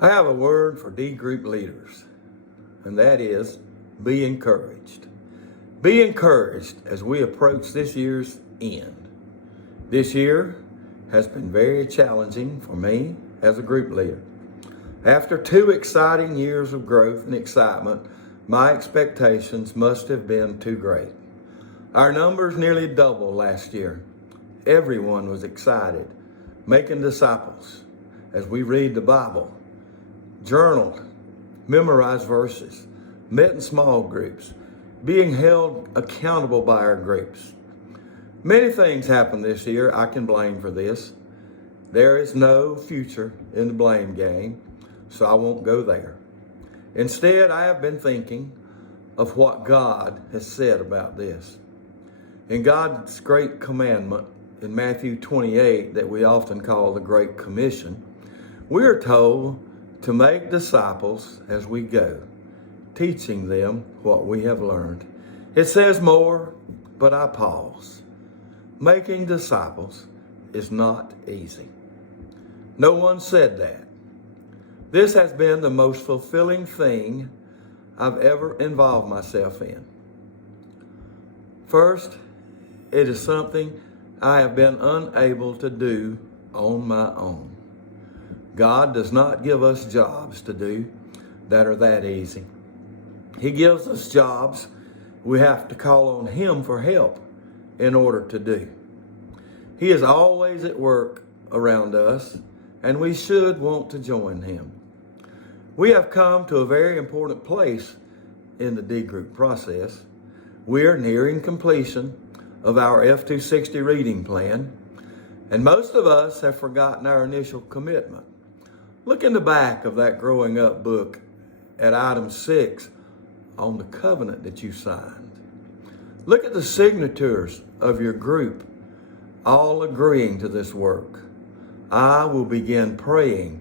I have a word for D group leaders, and that is be encouraged. Be encouraged as we approach this year's end. This year has been very challenging for me as a group leader. After 2 exciting years of growth and excitement, my expectations must have been too great. Our numbers nearly doubled last year. Everyone was excited, making disciples as we read the Bible, journaled, memorized verses, met in small groups, being held accountable by our groups. Many things happened this year I can blame for this. There is no future in the blame game, so I won't go there. Instead, I have been thinking of what God has said about this. In God's great commandment in Matthew 28 that we often call the Great Commission, we are told to make disciples as we go, teaching them what we have learned. It says more, but I pause. Making disciples is not easy. No one said that. This has been the most fulfilling thing I've ever involved myself in. First, it is something I have been unable to do on my own. God does not give us jobs to do that are that easy. He gives us jobs we have to call on Him for help in order to do. He is always at work around us, and we should want to join Him. We have come to a very important place in the D group process. We are nearing completion of our F260 reading plan, and most of us have forgotten our initial commitment. Look in the back of that growing up book at item 6 on the covenant that you signed. Look at the signatures of your group, all agreeing to this work. I will begin praying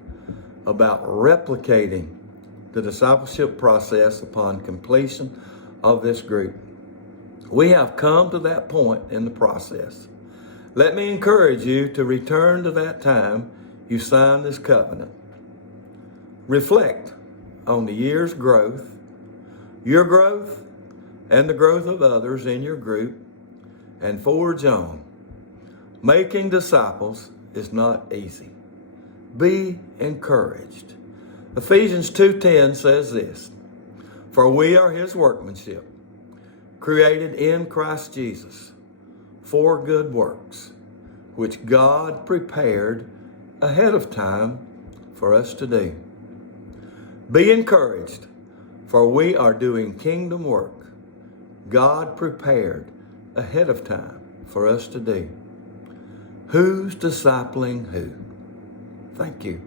about replicating the discipleship process upon completion of this group. We have come to that point in the process. Let me encourage you to return to that time you signed this covenant. Reflect on the year's growth, your growth, and the growth of others in your group, and forge on. Making disciples is not easy. Be encouraged. Ephesians 2:10 says this, "For we are His workmanship, created in Christ Jesus for good works, which God prepared ahead of time for us to do." Be encouraged, for we are doing kingdom work God prepared ahead of time for us to do. Who's discipling who? Thank you.